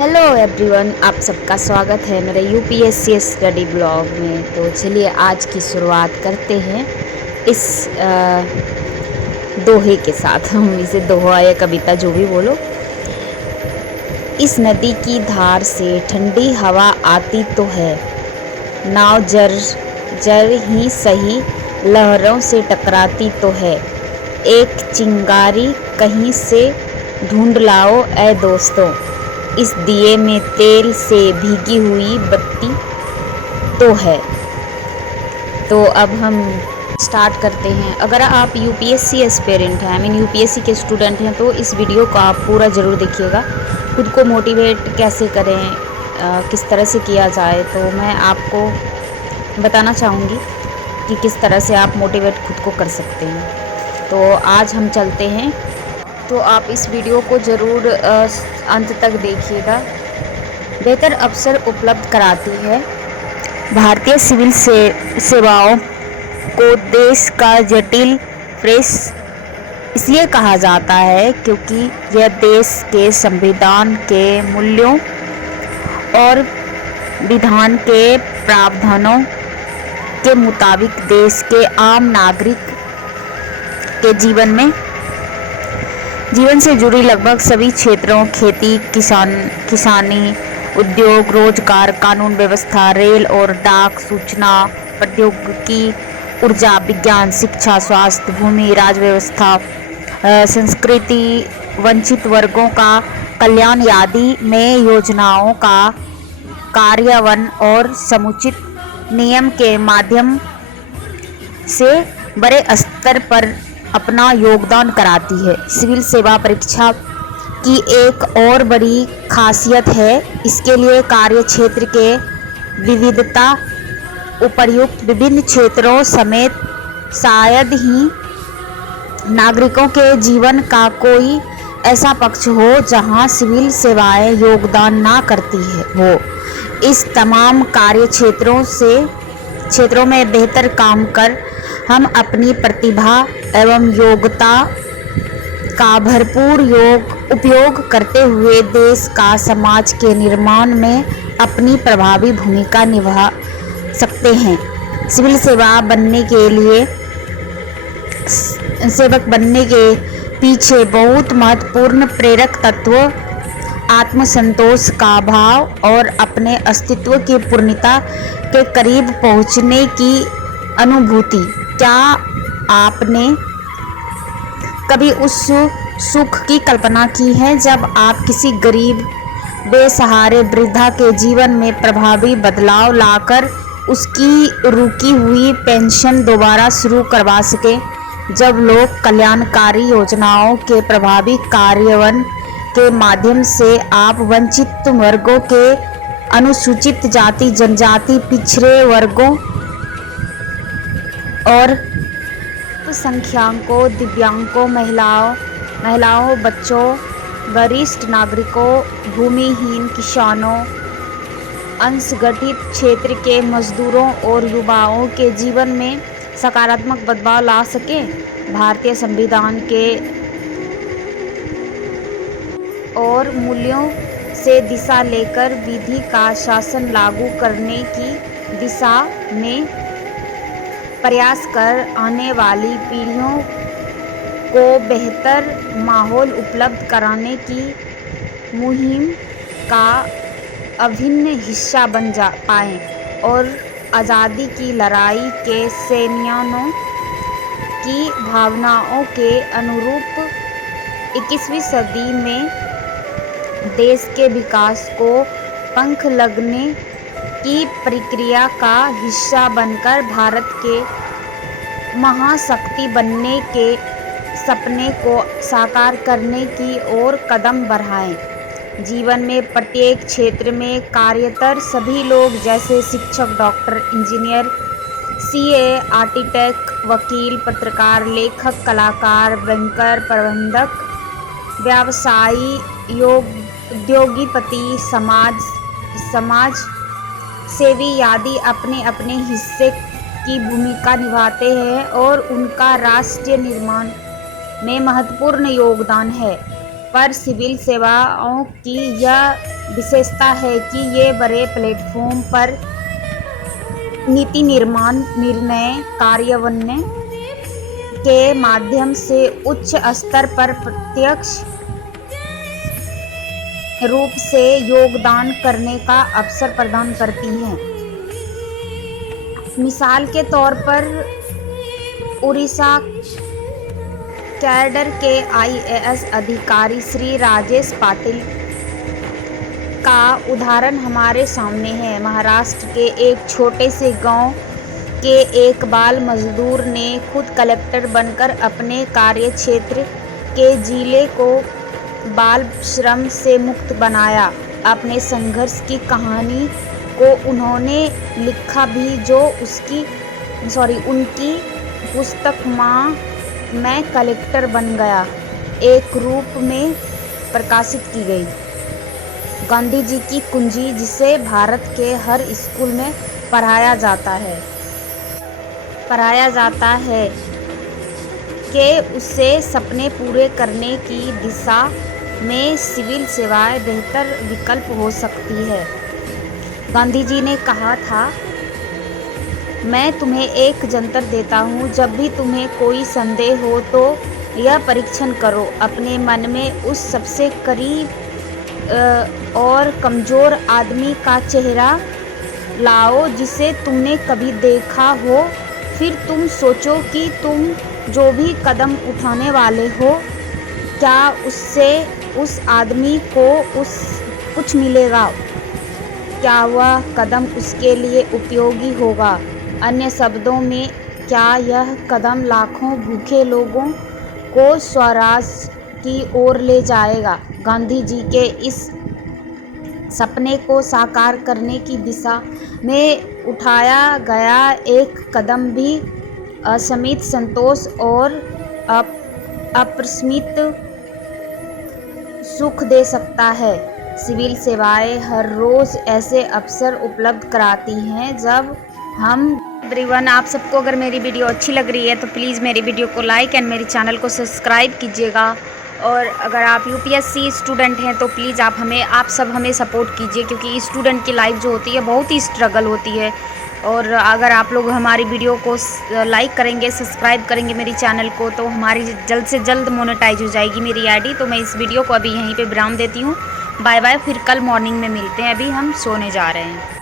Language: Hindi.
हेलो एवरीवन, आप सबका स्वागत है मेरे यूपीएससी स्टडी ब्लॉग में। तो चलिए आज की शुरुआत करते हैं इस दोहे के साथ। हम इसे दोहा या कविता जो भी बोलो। इस नदी की धार से ठंडी हवा आती तो है, नाव जर जर ही सही लहरों से टकराती तो है। एक चिंगारी कहीं से ढूंढ लाओ ऐ दोस्तों, इस दिए में तेल से भीगी हुई बत्ती तो है। तो अब हम स्टार्ट करते हैं। अगर आप यूपीएससी एस्पिरेंट हैं, यूपीएससी के स्टूडेंट हैं, तो इस वीडियो को आप पूरा ज़रूर देखिएगा। खुद को मोटिवेट कैसे करें, किस तरह से किया जाए, तो मैं आपको बताना चाहूँगी कि किस तरह से आप मोटिवेट खुद को कर सकते हैं। तो आज हम चलते हैं, तो आप इस वीडियो को ज़रूर अंत तक देखिएगा। बेहतर अवसर उपलब्ध कराती है। भारतीय सिविल सेवाओं को देश का जटिल प्रेस इसलिए कहा जाता है क्योंकि यह देश के संविधान के मूल्यों और विधान के प्रावधानों के मुताबिक देश के आम नागरिक के जीवन से जुड़ी लगभग सभी क्षेत्रों, खेती, किसानी, उद्योग, रोजगार, कानून व्यवस्था, रेल और डाक, सूचना प्रौद्योगिकी, ऊर्जा, विज्ञान, शिक्षा, स्वास्थ्य, भूमि, राज्य व्यवस्था, संस्कृति, वंचित वर्गों का कल्याण आदि में योजनाओं का कार्यान्वयन और समुचित नियम के माध्यम से बड़े स्तर पर अपना योगदान कराती है। सिविल सेवा परीक्षा की एक और बड़ी खासियत है इसके लिए कार्य क्षेत्र के विविधता। उपर्युक्त विभिन्न क्षेत्रों समेत शायद ही नागरिकों के जीवन का कोई ऐसा पक्ष हो जहां सिविल सेवाएं योगदान ना करती हो। इस तमाम कार्य क्षेत्रों में बेहतर काम कर हम अपनी प्रतिभा एवं योग्यता का भरपूर उपयोग करते हुए देश का समाज के निर्माण में अपनी प्रभावी भूमिका निभा सकते हैं। सिविल सेवक बनने के पीछे बहुत महत्वपूर्ण प्रेरक तत्व आत्मसंतोष का भाव और अपने अस्तित्व की पूर्णता के करीब पहुंचने की अनुभूति। क्या आपने कभी उस सुख की कल्पना की है जब आप किसी गरीब बेसहारे वृद्धा के जीवन में प्रभावी बदलाव लाकर उसकी रुकी हुई पेंशन दोबारा शुरू करवा सके? जब लोग कल्याणकारी योजनाओं के प्रभावी कार्यान्वयन के माध्यम से आप वंचित वर्गों के, अनुसूचित जाति, जनजाति, पिछड़े वर्गों और अल्पसंख्यकों, दिव्यांगों, महिलाओं, बच्चों, वरिष्ठ नागरिकों, भूमिहीन किसानों, असंगठित क्षेत्र के मजदूरों और युवाओं के जीवन में सकारात्मक बदलाव ला सके? भारतीय संविधान के और मूल्यों से दिशा लेकर विधि का शासन लागू करने की दिशा में प्रयास कर आने वाली पीढ़ियों को बेहतर माहौल उपलब्ध कराने की मुहिम का अभिन्न हिस्सा बन पाएं और आज़ादी की लड़ाई के सैनिकों की भावनाओं के अनुरूप 21वीं सदी में देश के विकास को पंख लगने की प्रक्रिया का हिस्सा बनकर भारत के महाशक्ति बनने के सपने को साकार करने की ओर कदम बढ़ाएं। जीवन में प्रत्येक क्षेत्र में कार्यरत सभी लोग जैसे शिक्षक, डॉक्टर, इंजीनियर, सीए, आर्किटेक्ट, वकील, पत्रकार, लेखक, कलाकार, बैंकर, प्रबंधक, व्यवसायी, उद्योगपति, समाज सेवी आदि अपने अपने हिस्से की भूमिका निभाते हैं और उनका राष्ट्रीय निर्माण में महत्वपूर्ण योगदान है। पर सिविल सेवाओं की यह विशेषता है कि ये बड़े प्लेटफॉर्म पर नीति निर्माण, निर्णय कार्यान्वयन के माध्यम से उच्च स्तर पर प्रत्यक्ष रूप से योगदान करने का अवसर प्रदान करती हैं। मिसाल के तौर पर उड़ीसा कैडर के IAS अधिकारी श्री राजेश पाटिल का उदाहरण हमारे सामने है। महाराष्ट्र के एक छोटे से गांव के एक बाल मजदूर ने खुद कलेक्टर बनकर अपने कार्यक्षेत्र के जिले को बाल श्रम से मुक्त बनाया। अपने संघर्ष की कहानी को उन्होंने लिखा भी, जो उनकी पुस्तक माँ मैं कलेक्टर बन गया एक रूप में प्रकाशित की गई। गांधी जी की कुंजी, जिसे भारत के हर स्कूल में पढ़ाया जाता है कि उससे सपने पूरे करने की दिशा में सिविल सेवाएं बेहतर विकल्प हो सकती है। गांधी जी ने कहा था, मैं तुम्हें एक जंतर देता हूँ, जब भी तुम्हें कोई संदेह हो तो यह परीक्षण करो, अपने मन में उस सबसे करीब और कमज़ोर आदमी का चेहरा लाओ जिसे तुमने कभी देखा हो। फिर तुम सोचो कि तुम जो भी कदम उठाने वाले हो, क्या उससे उस आदमी को कुछ मिलेगा, क्या वह कदम उसके लिए उपयोगी होगा। अन्य शब्दों में, क्या यह कदम लाखों भूखे लोगों को स्वराज की ओर ले जाएगा। गांधी जी के इस सपने को साकार करने की दिशा में उठाया गया एक कदम भी असीमित संतोष और अप्रशमित सुख दे सकता है। सिविल सेवाएं हर रोज़ ऐसे अवसर उपलब्ध कराती हैं जब हम एवरीवन, आप सबको अगर मेरी वीडियो अच्छी लग रही है तो प्लीज़ मेरी वीडियो को लाइक एंड मेरे चैनल को सब्सक्राइब कीजिएगा। और अगर आप UPSC स्टूडेंट हैं तो प्लीज़ आप सब हमें सपोर्ट कीजिए, क्योंकि स्टूडेंट की लाइफ जो होती है बहुत ही स्ट्रगल होती है। और अगर आप लोग हमारी वीडियो को लाइक करेंगे, सब्सक्राइब करेंगे मेरी चैनल को, तो हमारी जल्द से जल्द मोनेटाइज हो जाएगी मेरी ID। तो मैं इस वीडियो को अभी यहीं पे विराम देती हूँ। बाय बाय, फिर कल मॉर्निंग में मिलते हैं। अभी हम सोने जा रहे हैं।